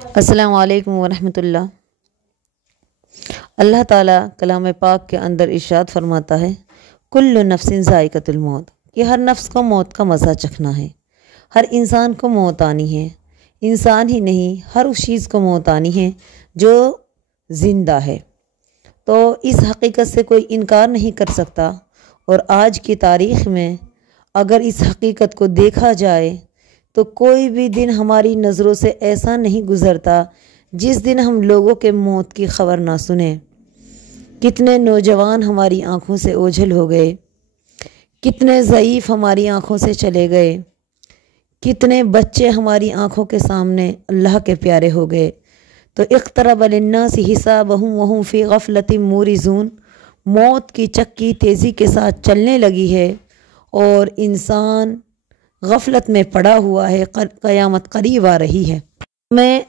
السلام علیکم ورحمۃ اللہ۔ اللہ تعالیٰ کلام پاک کے اندر ارشاد فرماتا ہے، کل نفس ذائقۃ الموت، کہ ہر نفس کو موت کا مزہ چکھنا ہے۔ ہر انسان کو موت آنی ہے۔ انسان ہی نہیں، ہر اس چیز کو موت آنی ہے جو زندہ ہے۔ تو اس حقیقت سے کوئی انکار نہیں کر سکتا، اور آج کی تاریخ میں اگر اس حقیقت کو دیکھا جائے تو کوئی بھی دن ہماری نظروں سے ایسا نہیں گزرتا جس دن ہم لوگوں کے موت کی خبر نہ سنیں۔ کتنے نوجوان ہماری آنکھوں سے اوجھل ہو گئے، کتنے ضعیف ہماری آنکھوں سے چلے گئے، کتنے بچے ہماری آنکھوں کے سامنے اللہ کے پیارے ہو گئے۔ تو اقترب للناس حسابہم وہم فی غفلۃ معرضون، موت کی چکی تیزی کے ساتھ چلنے لگی ہے اور انسان غفلت میں پڑا ہوا ہے، قیامت قریب آ رہی ہے۔ ہمیں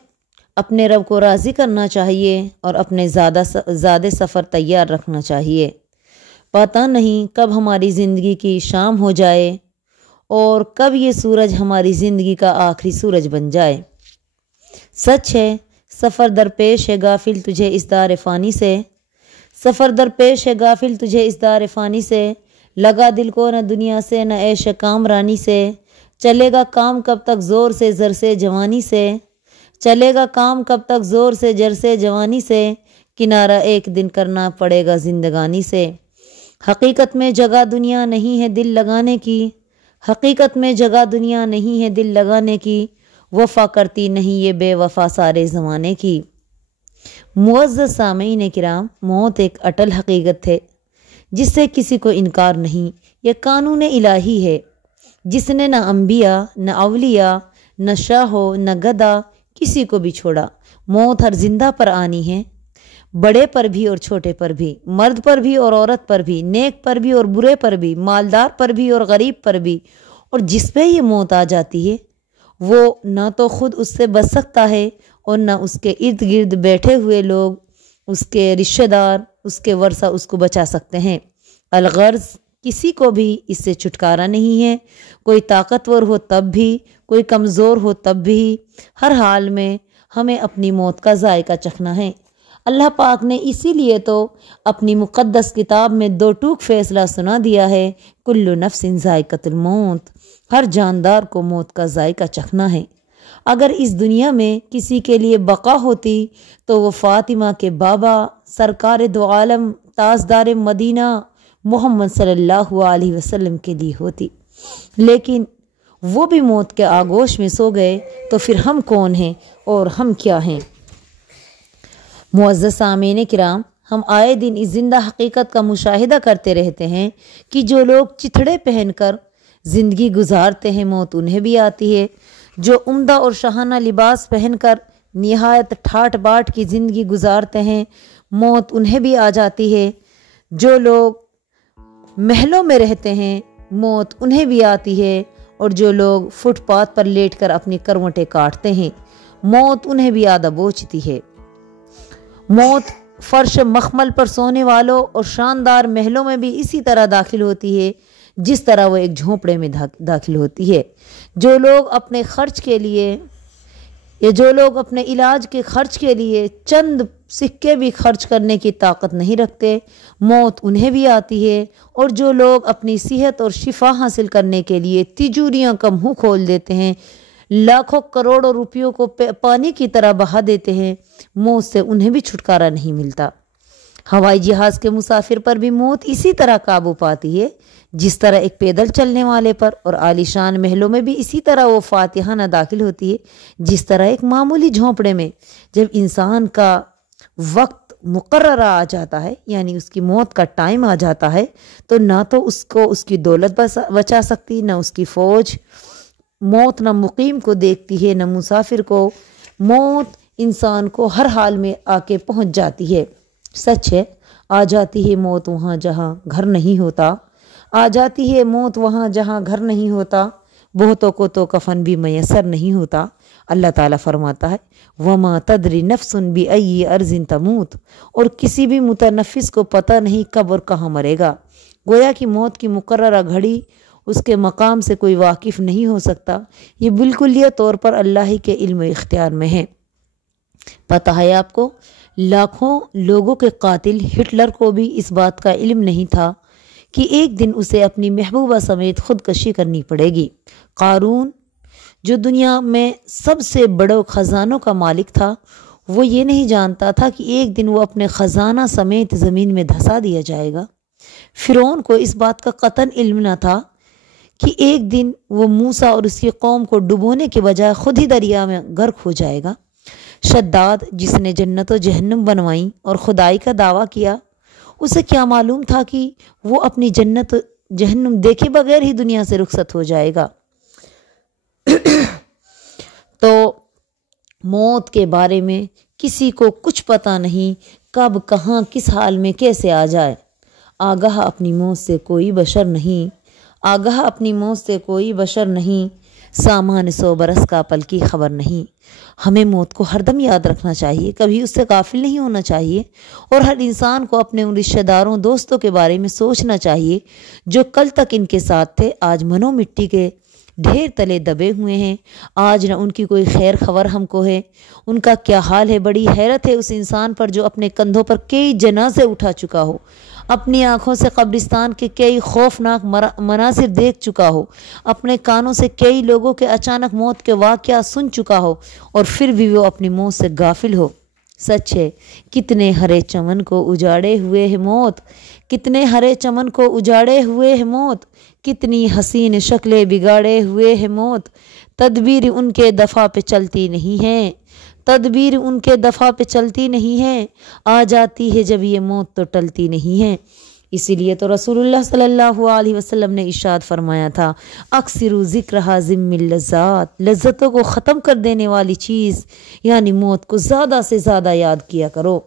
اپنے رب کو راضی کرنا چاہیے اور اپنے زیادہ سفر تیار رکھنا چاہیے۔ پتہ نہیں کب ہماری زندگی کی شام ہو جائے اور کب یہ سورج ہماری زندگی کا آخری سورج بن جائے۔ سچ ہے، سفر درپیش ہے غافل تجھے اس دار فانی سے، سفر درپیش ہے غافل تجھے اس دار فانی سے، لگا دل کو نہ دنیا سے نہ عیش کامرانی سے، چلے گا کام کب تک زور سے زر سے جوانی سے، چلے گا کام کب تک زور سے جر سے جوانی سے، کنارہ ایک دن کرنا پڑے گا زندگانی سے۔ حقیقت میں جگہ دنیا نہیں ہے دل لگانے کی، حقیقت میں جگہ دنیا نہیں ہے دل لگانے کی، وفا کرتی نہیں یہ بے وفا سارے زمانے کی۔ معزز سامعین کرام، موت ایک اٹل حقیقت ہے جس سے کسی کو انکار نہیں۔ یہ قانون الہی ہے جس نے نہ انبیاء نہ اولیاء نہ شاہو نہ گدا کسی کو بھی چھوڑا۔ موت ہر زندہ پر آنی ہے، بڑے پر بھی اور چھوٹے پر بھی، مرد پر بھی اور عورت پر بھی، نیک پر بھی اور برے پر بھی، مالدار پر بھی اور غریب پر بھی۔ اور جس پہ یہ موت آ جاتی ہے وہ نہ تو خود اس سے بچ سکتا ہے اور نہ اس کے ارد گرد بیٹھے ہوئے لوگ، اس کے رشتہ دار، اس کے ورثہ اس کو بچا سکتے ہیں۔ الغرض کسی کو بھی اس سے چھٹکارا نہیں ہے، کوئی طاقتور ہو تب بھی، کوئی کمزور ہو تب بھی، ہر حال میں ہمیں اپنی موت کا ذائقہ چکھنا ہے۔ اللہ پاک نے اسی لیے تو اپنی مقدس کتاب میں دو ٹوک فیصلہ سنا دیا ہے، کل نفس ذائقۃ الموت، ہر جاندار کو موت کا ذائقہ چکھنا ہے۔ اگر اس دنیا میں کسی کے لیے بقا ہوتی تو وہ فاطمہ کے بابا سرکار دو عالم تاجدار مدینہ محمد صلی اللہ علیہ وسلم کے لیے ہوتی، لیکن وہ بھی موت کے آغوش میں سو گئے، تو پھر ہم کون ہیں اور ہم کیا ہیں؟ معزز سامعین کرام، ہم آئے دن اس زندہ حقیقت کا مشاہدہ کرتے رہتے ہیں کہ جو لوگ چتھڑے پہن کر زندگی گزارتے ہیں موت انہیں بھی آتی ہے، جو عمدہ اور شاہانہ لباس پہن کر نہایت ٹھاٹ باٹ کی زندگی گزارتے ہیں موت انہیں بھی آ جاتی ہے، جو لوگ محلوں میں رہتے ہیں موت انہیں بھی آتی ہے، اور جو لوگ فٹ پاتھ پر لیٹ کر اپنی کروٹیں کاٹتے ہیں موت انہیں بھی آدھا بوچھتی ہے۔ موت فرش مخمل پر سونے والوں اور شاندار محلوں میں بھی اسی طرح داخل ہوتی ہے جس طرح وہ ایک جھونپڑے میں داخل ہوتی ہے۔ جو لوگ اپنے خرچ کے لیے یا جو لوگ اپنے علاج کے خرچ کے لیے چند سکے بھی خرچ کرنے کی طاقت نہیں رکھتے موت انہیں بھی آتی ہے، اور جو لوگ اپنی صحت اور شفا حاصل کرنے کے لیے تجوریاں کا منہ کھول دیتے ہیں، لاکھوں کروڑوں روپیوں کو پانی کی طرح بہا دیتے ہیں، موت سے انہیں بھی چھٹکارا نہیں ملتا۔ ہوائی جہاز کے مسافر پر بھی موت اسی طرح قابو پاتی ہے جس طرح ایک پیدل چلنے والے پر، اور عالیشان محلوں میں بھی اسی طرح وہ فاتحانہ داخل ہوتی ہے جس طرح ایک معمولی جھونپڑے میں۔ جب انسان کا وقت مقررہ آ جاتا ہے، یعنی اس کی موت کا ٹائم آ جاتا ہے، تو نہ تو اس کو اس کی دولت بچا سکتی، نہ اس کی فوج۔ موت نہ مقیم کو دیکھتی ہے نہ مسافر کو، موت انسان کو ہر حال میں آ کے پہنچ جاتی ہے۔ سچ ہے، آ جاتی ہے موت وہاں جہاں گھر نہیں ہوتا، آ جاتی ہے موت وہاں جہاں گھر نہیں ہوتا، بہتوں کو تو کفن بھی میسر نہیں ہوتا۔ اللہ تعالیٰ فرماتا ہے وَمَا تَدْرِ نَفْسٌ بِأَيِّ أَرْضٍ تَمُوتُ، اور کسی بھی متنفس کو پتہ نہیں کب اور کہاں مرے گا۔ گویا کہ موت کی مقررہ گھڑی اس کے مقام سے کوئی واقف نہیں ہو سکتا، یہ بالکلیہ طور پر اللہ ہی کے علم و اختیار میں ہے۔ پتہ ہے آپ کو، لاکھوں لوگوں کے قاتل ہٹلر کو بھی اس بات کا علم نہیں تھا کہ ایک دن اسے اپنی محبوبہ سمیت خودکشی کرنی پڑے گی۔ قارون جو دنیا میں سب سے بڑے خزانوں کا مالک تھا، وہ یہ نہیں جانتا تھا کہ ایک دن وہ اپنے خزانہ سمیت زمین میں دھسا دیا جائے گا۔ فرعون کو اس بات کا قطعاً علم نہ تھا کہ ایک دن وہ موسیٰ اور اس کی قوم کو ڈبونے کے بجائے خود ہی دریا میں غرق ہو جائے گا۔ شداد جس نے جنت و جہنم بنوائیں اور خدائی کا دعویٰ کیا، اسے کیا معلوم تھا کہ وہ اپنی جنت و جہنم دیکھے بغیر ہی دنیا سے رخصت ہو جائے گا۔ تو موت کے بارے میں کسی کو کچھ پتہ نہیں، کب کہاں کس حال میں کیسے آ جائے۔ آگاہ اپنی موت سے کوئی بشر نہیں، آگاہ اپنی موت سے کوئی بشر نہیں، سامان 100 برس کا پل کی خبر نہیں۔ ہمیں موت کو ہر دم یاد رکھنا چاہیے، کبھی اس سے غافل نہیں ہونا چاہیے، اور ہر انسان کو اپنے ان رشتہ داروں دوستوں کے بارے میں سوچنا چاہیے جو کل تک ان کے ساتھ تھے، آج منو مٹی کے ڈھیر تلے دبے ہوئے ہیں، آج نہ ان کی کوئی خیر خبر ہم کو ہے، ان کا کیا حال ہے۔ بڑی حیرت ہے اس انسان پر جو اپنے کندھوں پر کئی جنازے اٹھا چکا ہو، اپنی آنکھوں سے قبرستان کے کئی خوفناک مناظر دیکھ چکا ہو، اپنے کانوں سے کئی لوگوں کے اچانک موت کے واقعات سن چکا ہو، اور پھر بھی وہ اپنی موت سے غافل ہو۔ سچ ہے، کتنے ہرے چمن کو اجاڑے ہوئے ہے موت، کتنے ہرے چمن کو اجاڑے ہوئے ہے موت، کتنی حسین شکلیں بگاڑے ہوئے ہے موت، تدبیر ان کے دفع پہ چلتی نہیں ہے، تدبیر ان کے دفع پہ چلتی نہیں ہے، آ جاتی ہے جب یہ موت تو ٹلتی نہیں ہے۔ اسی لیے تو رسول اللہ صلی اللہ علیہ وسلم نے ارشاد فرمایا تھا، اکثروا ذکر حازم اللذات، لذتوں کو ختم کر دینے والی چیز یعنی موت کو زیادہ سے زیادہ یاد کیا کرو۔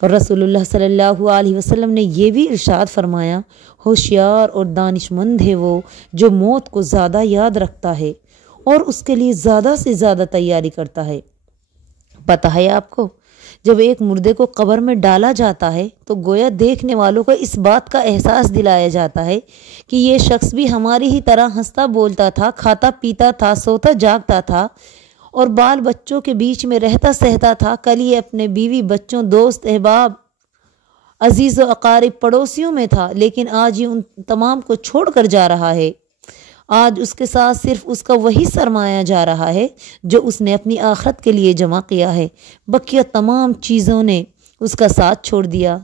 اور رسول اللہ صلی اللہ علیہ وسلم نے یہ بھی ارشاد فرمایا، ہوشیار اور دانش مند ہے وہ جو موت کو زیادہ یاد رکھتا ہے اور اس کے لیے زیادہ سے زیادہ تیاری کرتا ہے۔ پتہ ہے آپ کو، جب ایک مردے کو قبر میں ڈالا جاتا ہے تو گویا دیکھنے والوں کو اس بات کا احساس دلایا جاتا ہے کہ یہ شخص بھی ہماری ہی طرح ہنستا بولتا تھا، کھاتا پیتا تھا، سوتا جاگتا تھا اور بال بچوں کے بیچ میں رہتا سہتا تھا۔ کل یہ اپنے بیوی بچوں، دوست احباب، عزیز و اقارب، پڑوسیوں میں تھا، لیکن آج یہ ان تمام کو چھوڑ کر جا رہا ہے۔ آج اس کے ساتھ صرف اس کا وہی سرمایہ جا رہا ہے جو اس نے اپنی آخرت کے لیے جمع کیا ہے، بقیہ تمام چیزوں نے اس کا ساتھ چھوڑ دیا۔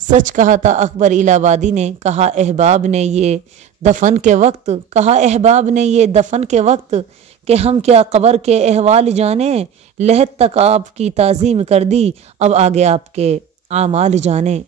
سچ کہا تھا اکبر الہ آبادی نے، کہا احباب نے یہ دفن کے وقت، کہا احباب نے یہ دفن کے وقت کہ ہم کیا قبر کے احوال جانیں، لحد تک آپ کی تعظیم کر دی، اب آگے آپ کے اعمال جانیں۔